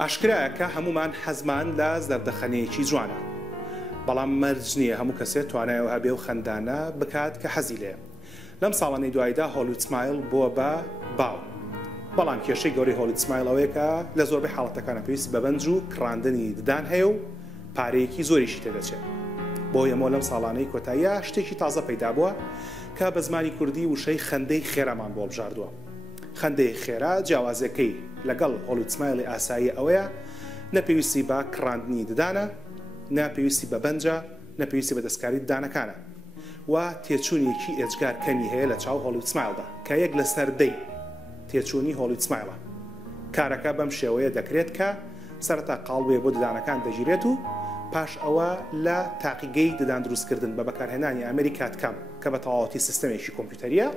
ئاشکرایە کە هەمومان حەزمان لە زەردەخەنەیەکی جوانە، بەڵام مەرج نییە هەموو کەسێت توانایەوە هەبێ و خەندانە بکات کە حەزی لێ. لەم ساڵانەی دوایدا هۆلیوود سمایل بووە بە باو، بەڵام کێشەی گەورەی هۆلیوود سمایل ئەوەیە کە لە زۆربەی حاڵەتەکانە پێویستی بە بەنج و کڕاندنی ددان هەیە و پارەیەکی زۆریشی تێدەچێت. بۆ ئێمە لەم ساڵانەی کۆتاییە شتێکی تازە پەیدا بووە کە بە زمانی کوردی وشەی خەندەی خێرامان بۆ بژاردووە. خەندەی خێرا جیاوازەکەی لەگەڵ هۆلیوود سمایلی ئاسایی ئەوەیە نەپێویستی بە کڕاندنی ددانە، ناپێویستی بە بەنجە، نەپێویستی بە دەستکاری ددانەکانە و تێچوونێکی ئێجگار کەمی هەیە لە چاو هۆلیوود سمایلدا کە یەک لە سەردەی تێچوونی هۆلیوود سمایلە. کارەکە بەم شێوەیە دەکرێت کە سەرەتا قاڵبێ بۆ ددانەکان دەگیرێت و پاش ئەوە لە تاقیگەی ددان دروستکردن بە بەکارهێنانی ئەمریکات کام کە بە تەواوەتی سیستەمێکی کۆمپیوتەریە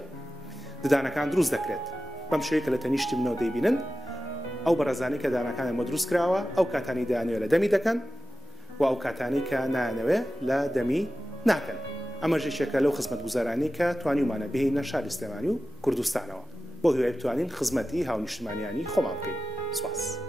ددانەکان دروست دەکرێت. بەم شێوەیە کە لە تەنیشتی منەوە دەیبینن ئەو بەڕێزانەی کە دانەکان ئەمە دروست کراوە ئەو کاتانی دایانەوێت لە دەمی دەکەن و ئەو کاتانی کە نایانەوێ لە دەمی ناکەن. ئەمە ژێکێکە لەو خزمەتگوزارانی کە توانیمانە بهێنە شاری سلێمانی و کوردستانەوە بۆ هیوای بتوانین خزمەتی هاونیشتمانیانی خۆمان بکەین. سوپاس.